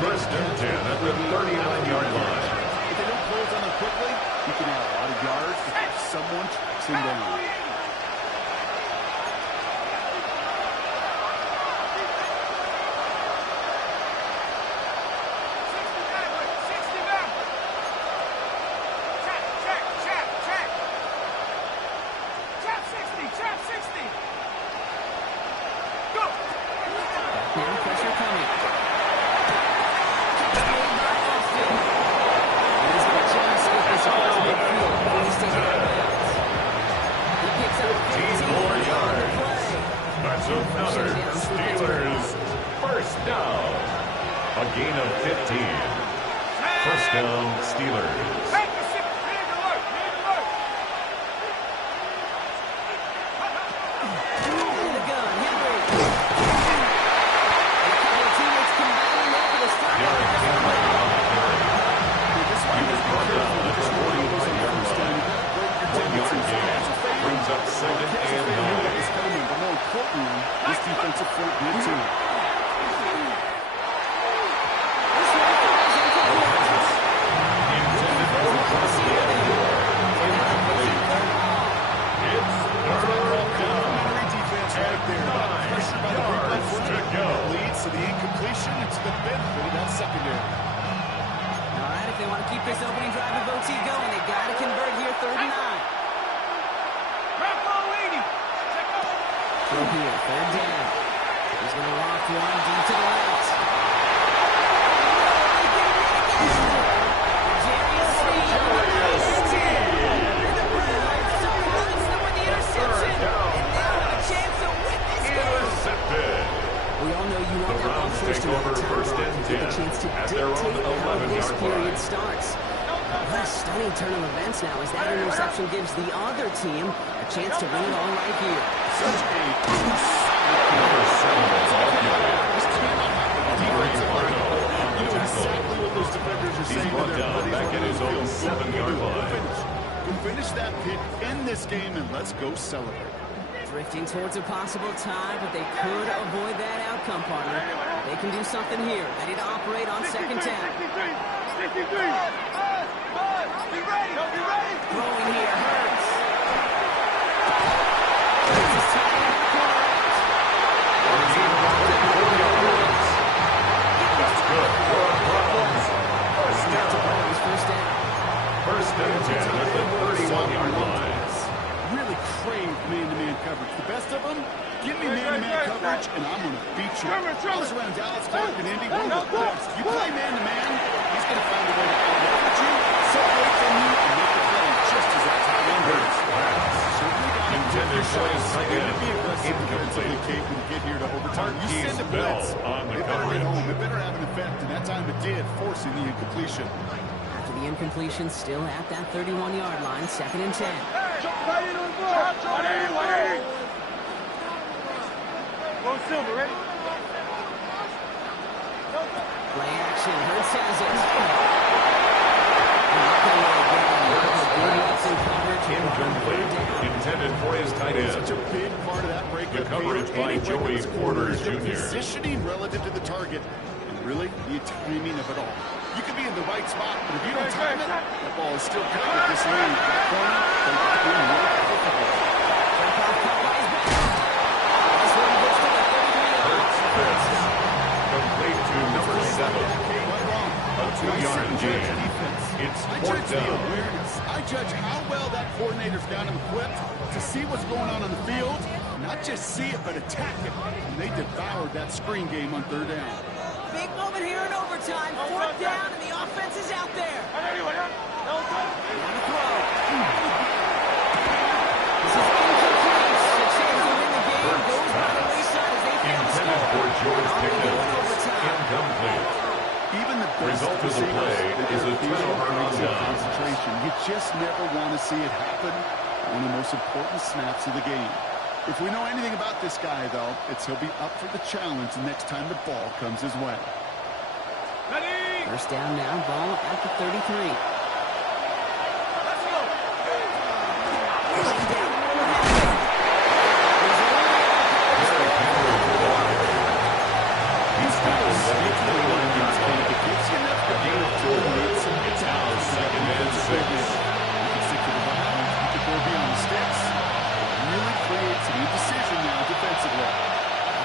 First and 10 at the 39-yard line. If they don't close on them quickly, you can have a lot of yards if someone tracks him down. Now pressure coming. He's going to just get this across midfield before he's taken out of bounds. He picks up 15 more yards. yards. That's another Steelers first down. A gain of 15. First down, Steelers. This defensive front did too. Leads to the incompletion and to the benefit of that secondary. All right, if they want to keep this opening drive of OT going, they got to convert here, 3rd and 9. Throw here, 3rd down. He's going to loft one deep to the right. We all know you want The that ball Browns first take in over that time, first and 10 get the chance to at their own dictate how this 11-yard period line. starts. What a stunning turn of events now as that interception gives the other team a chance to win it all right here. Such a Number 7 is all good. exactly what those defenders are saying to brought their down buddies back on at the his own field. 7-yard line. Go finish that pick, end this game, and let's go celebrate. Drifting towards a possible tie, but they could avoid that outcome, partner. They can do something here. Ready to operate on second down. Throwing here hurts. It's his tight end in the corner. That's good. First down. First down. First and 10 at the 31-yard line. Really crave man-to-man coverage. The best of them, give me man-to-man coverage, and I'm going to beat you. I was around Dallas, Clark, and Indy. One of the best. You play man-to-man, he's going to find a way to come over at you, separate from you, and make the play just as that tight end hurts. Certainly got to Intended for his tight end. be aggressive defensively, Kate, when you get here to overtime. You send a blitz, on the it better hit coverage. home. It better have an effect, and that time it did, forcing the incompletion. After the incompletion, still at that 31-yard line, 2nd and 10. Silver, ready? Play action. Hurts has it. Incomplete. Intended for his tight end. Such a big part of that break. The coverage by Joey Porter Jr. Positioning relative to the target, and really the timing of it all. You could be in the right spot, but if you don't time it, that ball is still coming at this lead. That corner, they got in really difficult. Complete to number 7. A 2-yard gain. It's I fourth judge the down. awareness. I judge how well that coordinator's got him equipped to see what's going on the field, not just see it, but attack it. And they devoured that screen game on 3rd down. Big moment here in overtime. 4th down, and the offense is out there. Now to throw. This is incomplete. The chance to win the game goes by the wayside as they fail to Intended score. for George On the Pickens. overtime. Result of the play is a turnover on down. Concentration. You just never want to see it happen. One of the most important snaps of the game. If we know anything about this guy, though, it's he'll be up for the challenge the next time the ball comes his way. Ready? First down now, ball at the 33. Let's go. He's got a 21-yard line. A gain of 4. It's now 2nd and 6. You can stick to the ground. You can go beyond the sticks. Really creates a new decision now defensively.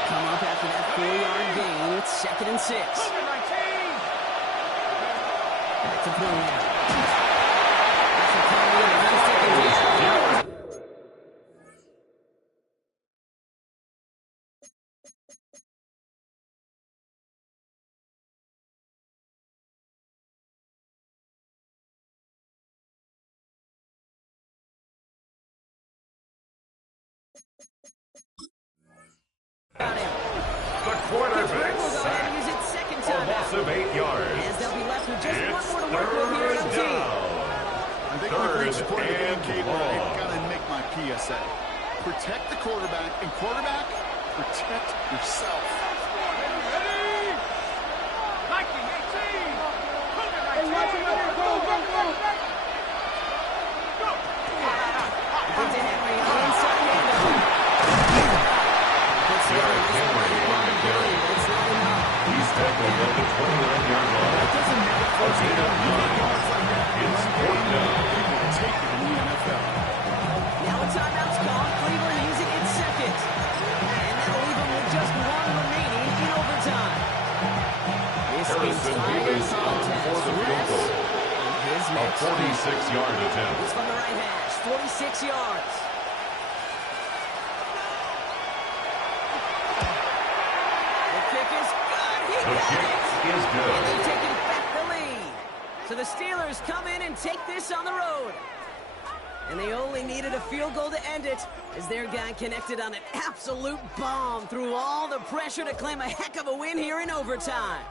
Come up after that 4-yard gain. It's 2nd and 6. Move it, 19. Back to play now. That's a carry and he's taken down. The quarterback Will go ahead and use sacked it second for a time loss out. of 8 yards. As they'll be left with just one It's more to work with here as a 3rd team. down. I think we've Third reached the point of the game, and Kate, where long. I've got to make my PSA. Protect the quarterback, and quarterback, protect yourself. Ready? 19, 18. Move it, 19. Go. Into Henry on the inside handoff. Puts the Derrick other Henry on the carry. but it's not enough. He's tackled at the 29-yard line. A gain of 9. It's 4th down. People take it in the NFL. Now a timeout's called. Cleveland using it second. And that'll leave them with just one remaining in overtime. This Harrison entire Davis on contest for the field rests goal. on his A next feet. 46-yard attempt. It's from the right hash, 46 yards. The kick is good. He The got kick it. is And good. they've taken back the lead. So the Steelers come in and take this on the road. And they only needed a field goal to end it as their guy connected on an absolute bomb through all the pressure to claim a heck of a win here in overtime.